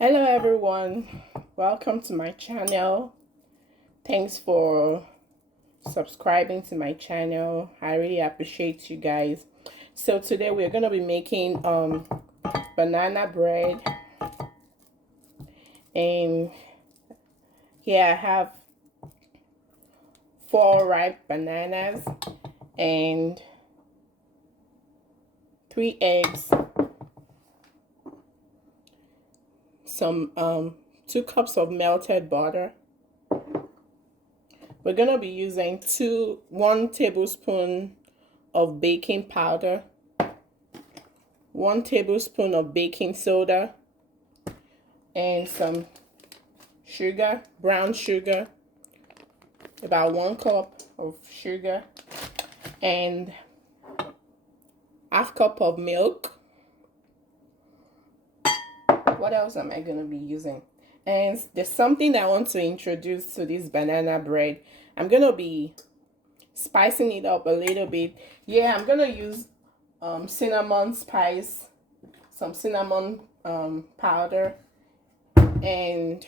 Hello everyone, welcome to my channel. Thanks for subscribing to my channel. I really appreciate you guys. So today we're going to be making banana bread, and here I have 4 ripe bananas and 3 eggs, some 2 cups of melted butter. We're going to be using 1 tablespoon of baking powder, 1 tablespoon of baking soda, and some sugar, brown sugar, about 1 cup of sugar, and half cup of milk. What else am I going to be using? And there's something that I want to introduce to this banana bread. I'm going to be spicing it up a little bit. Yeah, I'm going to use cinnamon spice, some cinnamon powder, and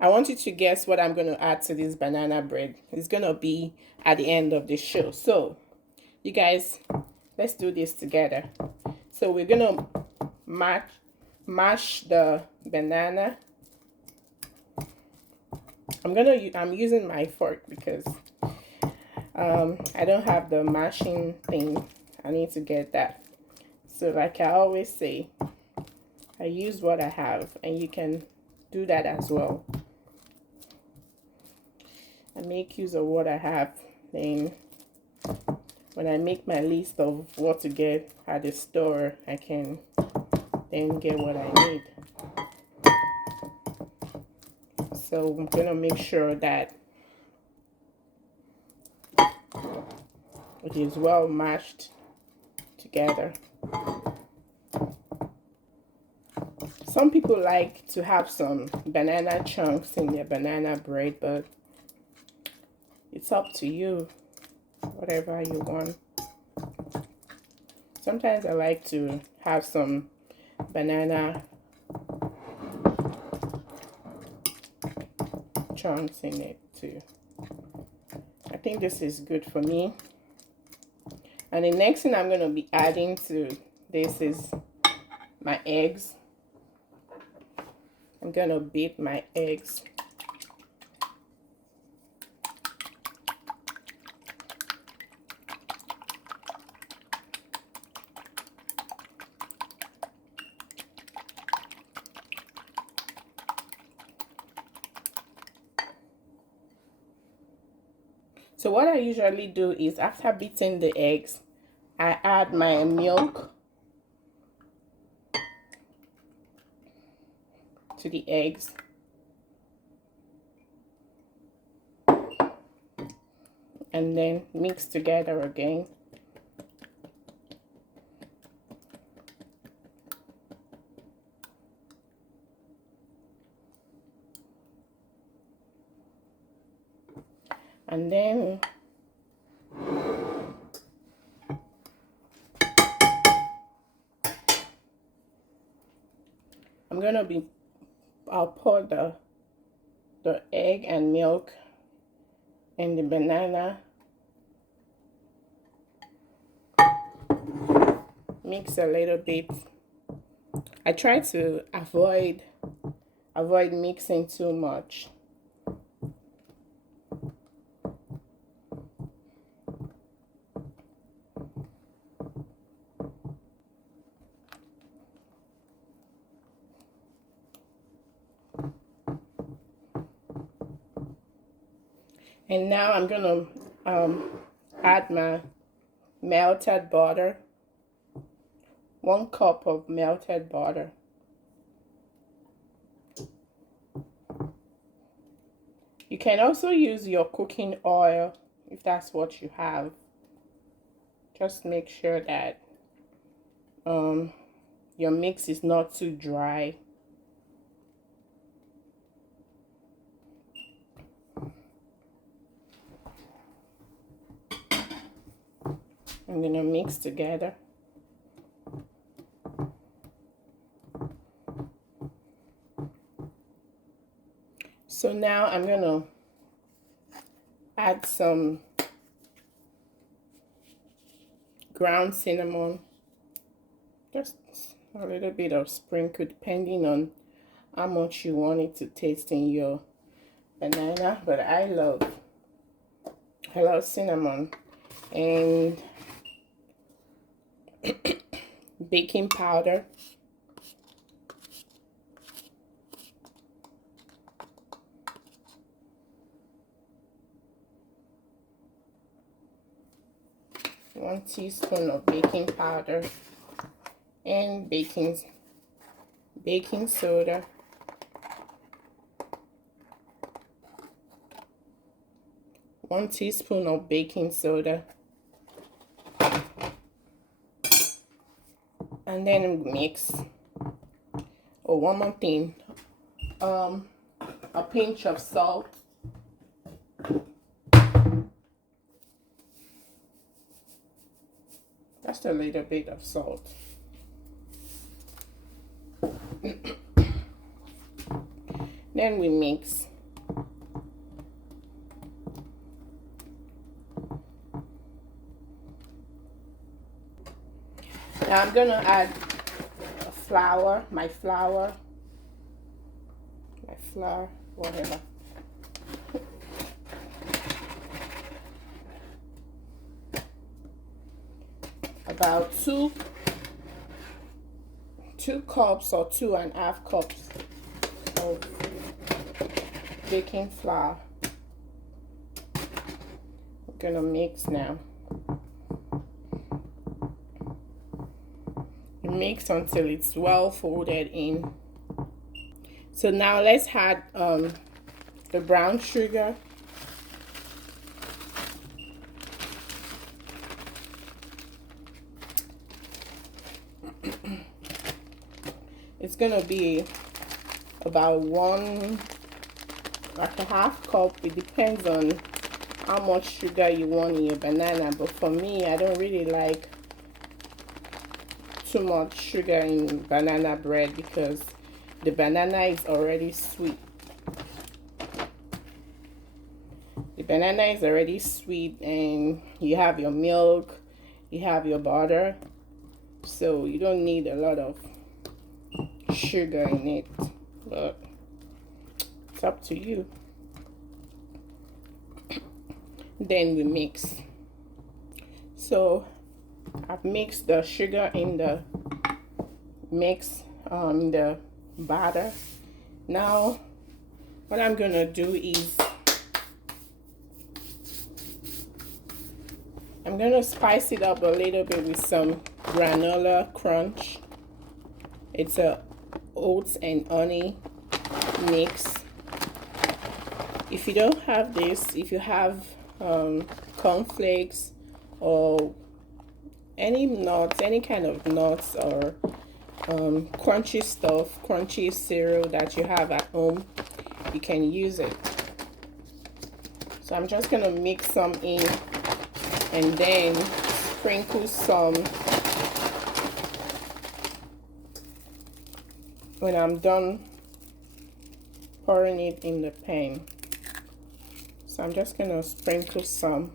I want you to guess what I'm going to add to this banana bread. It's going to be at the end of the show. So, you guys, let's do this together. So, we're going to mash the banana. I'm using my fork because I don't have the mashing thing. I need to get that. So like I always say, I use what I have, and you can do that as well. I make use of what I have. Then when I make my list of what to get at the store, I can then get what I need. So I'm gonna make sure that it is well mashed together. Some people like to have some banana chunks in their banana bread, but it's up to you, whatever you want. Sometimes I like to have some banana chunks in it too. I think this is good for me. And the next thing I'm going to be adding to this is my eggs. I'm going to beat my eggs. So what I usually do is after beating the eggs, I add my milk to the eggs. And then mix together again. And then I'll pour the egg and milk and the banana. Mix a little bit. I try to avoid mixing too much. And now I'm gonna add my melted butter. 1 cup of melted butter. You can also use your cooking oil if that's what you have. Just make sure that your mix is not too dry. I'm gonna mix together. So now I'm gonna add some ground cinnamon, just a little bit of sprinkle depending on how much you want it to taste in your banana, but I love cinnamon. And baking powder, one teaspoon of baking powder, and baking soda, one teaspoon of baking soda, and then mix. Oh, one more thing, a pinch of salt, just a little bit of salt. Then we mix. Now I'm gonna add flour, my flour, whatever. About two cups or 2.5 cups of baking flour. I'm gonna mix now. Mix until it's well folded in. So now let's add the brown sugar. It's gonna be about like a half cup. It depends on how much sugar you want in your banana, but for me, I don't really like too much sugar in banana bread because the banana is already sweet. The banana is already sweet, and you have your milk, you have your butter, so you don't need a lot of sugar in it, but it's up to you. Then we mix. So I've mixed the sugar in the the batter. Now what I'm gonna do is I'm gonna spice it up a little bit with some granola crunch. It's a oats and honey mix. If you don't have this, if you have cornflakes or any nuts, any kind of nuts or crunchy stuff, crunchy cereal that you have at home, you can use it. So I'm just gonna mix some in and then sprinkle some when I'm done pouring it in the pan. So I'm just gonna sprinkle some.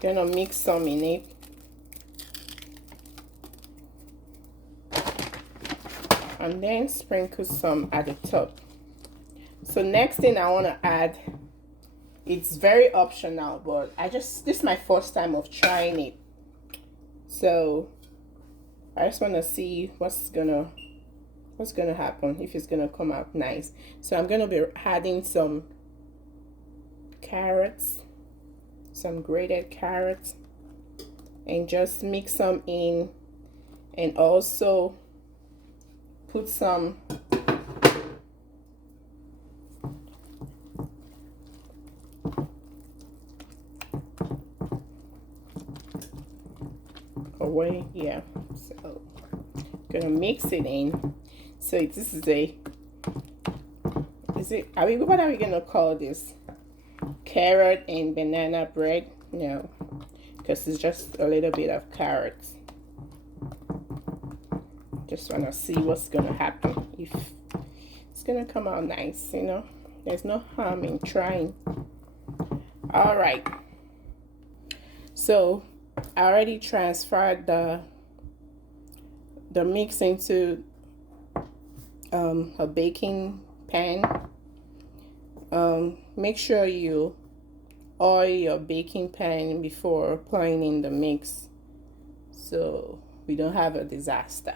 Gonna mix some in it. And then sprinkle some at the top. So next thing I want to add, it's very optional, but this is my first time of trying it. So I just want to see what's gonna happen, if it's gonna come out nice. So I'm gonna be adding some carrots, some grated carrots, and just mix some in, and also put some away. Yeah, so gonna mix it in. So this is what are we gonna call this? Carrot and banana bread? No, because it's just a little bit of carrots. Just want to see what's going to happen. If it's going to come out nice, you know. There's no harm in trying. All right. So I already transferred the mix into a baking pan. Make sure you oil your baking pan before pouring in the mix so we don't have a disaster.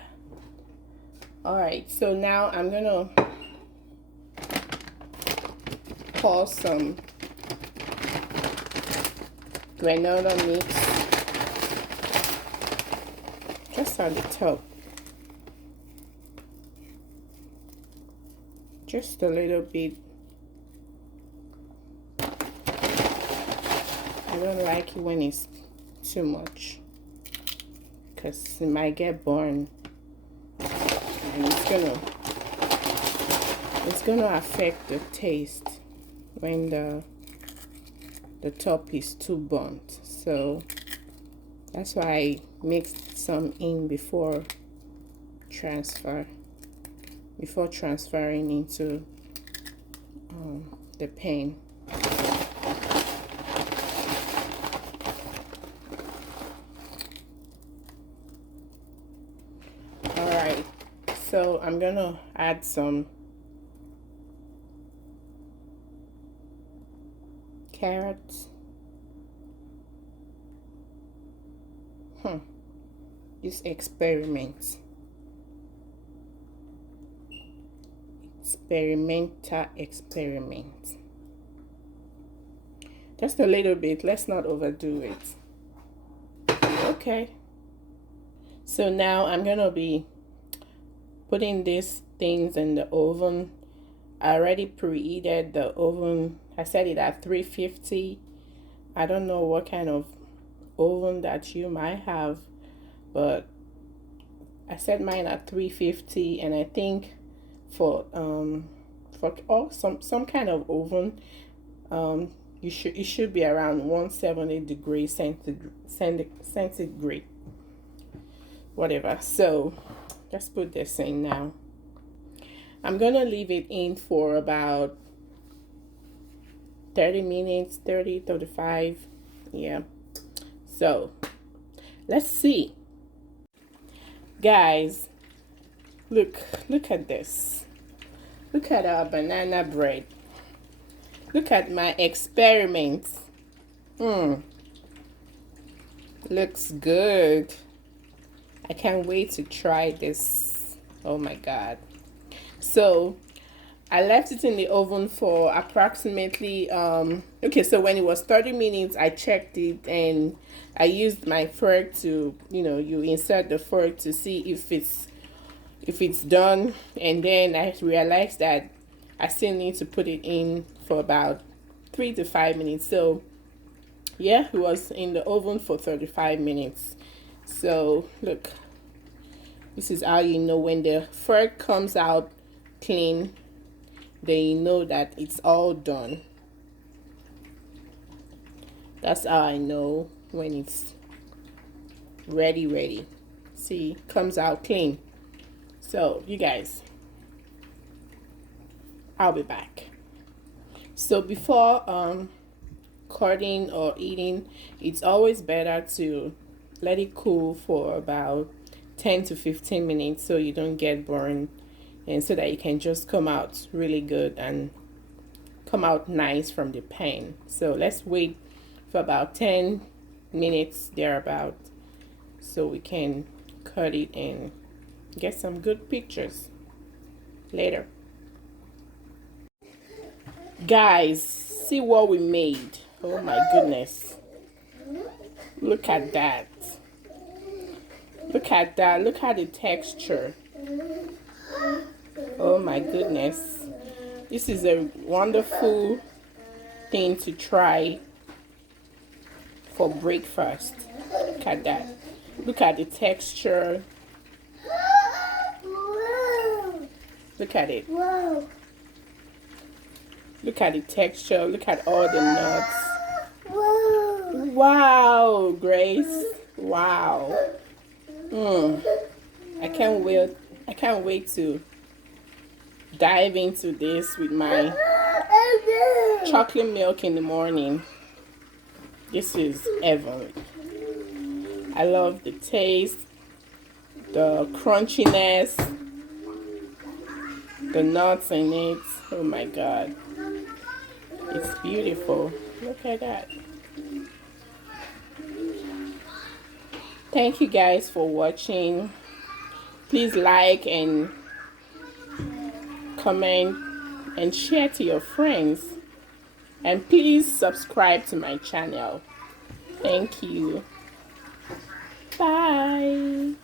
All right, so now I'm gonna pour some granola mix just on the top, just a little bit. I don't like it when it's too much because it might get burned and it's gonna affect the taste when the top is too burnt. So that's why I mixed some in before transferring into the pan. Alright, so I'm gonna add some carrots. Just experiment. Experiment. Just a little bit. Let's not overdo it. Okay. So now I'm gonna be putting these things in the oven. I already preheated the oven. I set it at 350. I don't know what kind of oven that you might have, but I set mine at 350, and I think for some kind of oven, it should be around 170 degrees centigrade, whatever. So let's put this in now. I'm gonna leave it in for about 30 minutes, 35. Yeah. So let's see. Guys, look at this. Look at our banana bread. Look at my experiments. Looks good. I can't wait to try this. Oh my god. So I left it in the oven for approximately okay, so when it was 30 minutes, I checked it and I used my fork to, you insert the fork to see if it's done, and then I realized that I still need to put it in for about 3 to 5 minutes. So yeah, it was in the oven for 35 minutes. So look, this is how you know when the fork comes out clean, then you know that it's all done. That's how I know when it's ready. See, comes out clean. So you guys, I'll be back. So before cutting or eating, it's always better to let it cool for about 10 to 15 minutes so you don't get burned, and so that it can just come out really good and come out nice from the pan. So let's wait for about 10 minutes thereabout so we can cut it and get some good pictures later. Guys, see what we made. Oh my goodness, look at that. Look at that. Look at the texture. Oh my goodness, this is a wonderful thing to try for breakfast. Look at that. Look at the texture. Look at it. Look at the texture. Look at all the nuts. Wow, Grace. Wow. I I can't wait to dive into this with my chocolate milk in the morning. This is heavenly. I love the taste, the crunchiness, the nuts in it. Oh my god. It's beautiful. Look at that. Thank you guys for watching. Please like and comment and share to your friends. And please subscribe to my channel. Thank you. Bye.